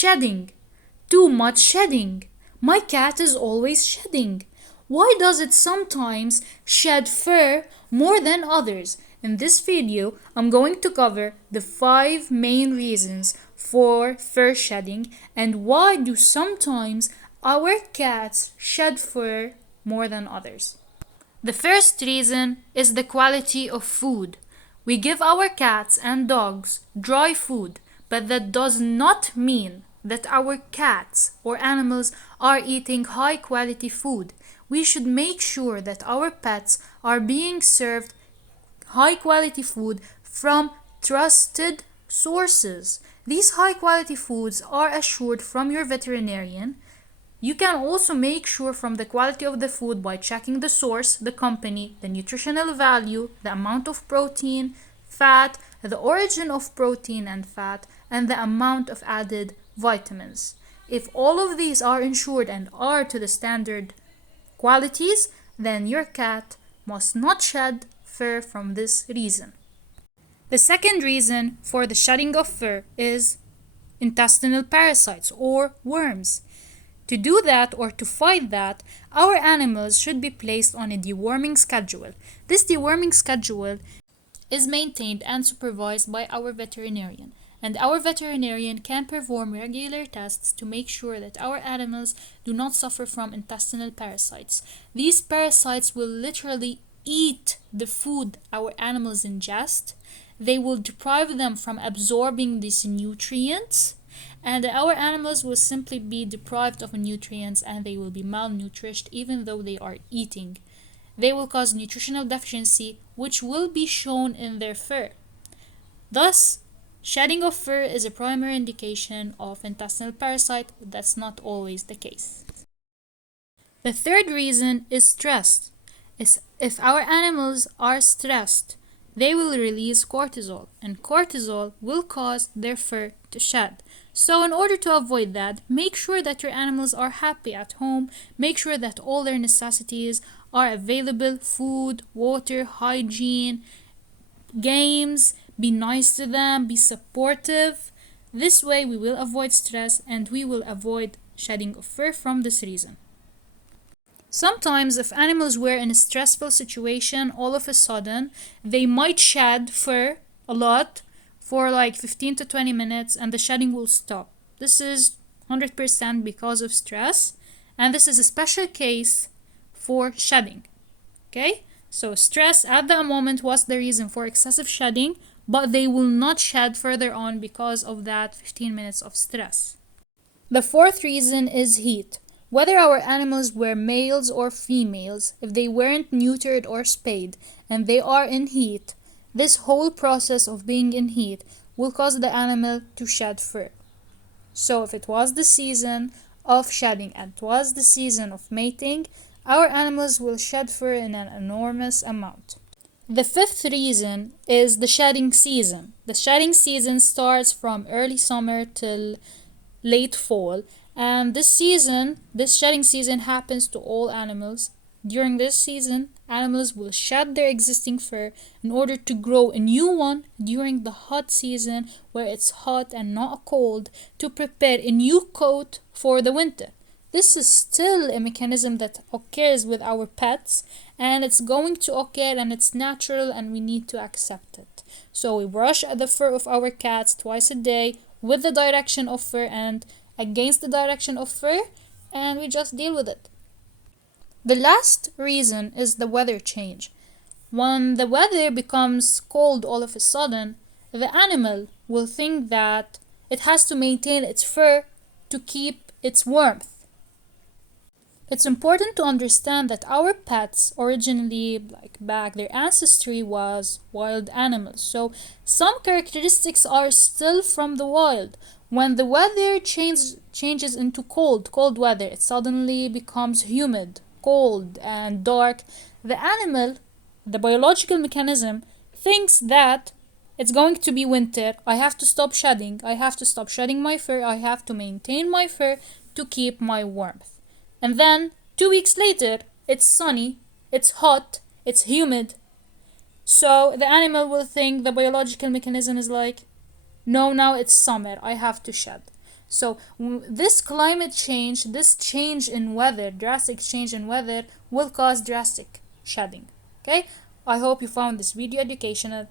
Shedding. Too much shedding. My cat is always shedding. Why does it sometimes shed fur more than others? In this video, I'm going to cover the 5 main reasons for fur shedding and why do sometimes our cats shed fur more than others. The first reason is the quality of food. We give our cats and dogs dry food, but that does not mean that our cats or animals are eating high quality food. We should make sure that our pets are being served high quality food from trusted sources. These high quality foods are assured from your veterinarian. You can also make sure from the quality of the food by checking the source, the company, the nutritional value, the amount of protein, fat, the origin of protein and fat, and the amount of added vitamins. If all of these are ensured and are to the standard qualities, then your cat must not shed fur from this reason. The second reason for the shedding of fur is intestinal parasites or worms. To do that or to fight that, our animals should be placed on a deworming schedule. This deworming schedule is maintained and supervised by our veterinarian, and our veterinarian can perform regular tests to make sure that our animals do not suffer from intestinal parasites. These parasites will literally eat the food our animals ingest. They will deprive them from absorbing these nutrients, and our animals will simply be deprived of nutrients and they will be malnourished even though they are eating. They will cause nutritional deficiency, which will be shown in their fur. Thus, shedding of fur is a primary indication of intestinal parasite. That's not always the case. The third reason is stress. If our animals are stressed, they will release cortisol, and cortisol will cause their fur to shed. So in order to avoid that, make sure that your animals are happy at home. Make sure that all their necessities are available: food, water, hygiene, games. Be nice to them, be supportive. This way we will avoid stress and we will avoid shedding of fur from this reason. Sometimes if animals were in a stressful situation, all of a sudden they might shed fur a lot for like 15 to 20 minutes and the shedding will stop. This is 100% because of stress, and this is a special case for shedding. Okay, so stress at that moment was the reason for excessive shedding, but they will not shed further on because of that 15 minutes of stress. The fourth reason is heat. Whether our animals were males or females, if they weren't neutered or spayed and they are in heat, this whole process of being in heat will cause the animal to shed fur. So if it was the season of shedding and it was the season of mating, our animals will shed fur in an enormous amount. The fifth reason is the shedding season. The shedding season starts from early summer till late fall, and this shedding season happens to all animals. During this season, animals will shed their existing fur in order to grow a new one during the hot season where it's hot and not cold, to prepare a new coat for the winter. This is still a mechanism that occurs with our pets, and it's going to occur and it's natural and we need to accept it. So we brush the fur of our cats twice a day with the direction of fur and against the direction of fur, and we just deal with it. The last reason is the weather change. When the weather becomes cold all of a sudden, the animal will think that it has to maintain its fur to keep its warmth. It's important to understand that our pets originally, like back, their ancestry was wild animals. So some characteristics are still from the wild. When the weather changes into cold weather, it suddenly becomes humid, cold, and dark. The animal, the biological mechanism, thinks that it's going to be winter. I have to stop shedding. I have to stop shedding my fur. I have to maintain my fur to keep my warmth. And then 2 weeks later, it's sunny, it's hot, it's humid. So the animal will think, the biological mechanism is like, no, now it's summer, I have to shed. So this climate change, this change in weather, drastic change in weather, will cause drastic shedding. Okay, I hope you found this video educational.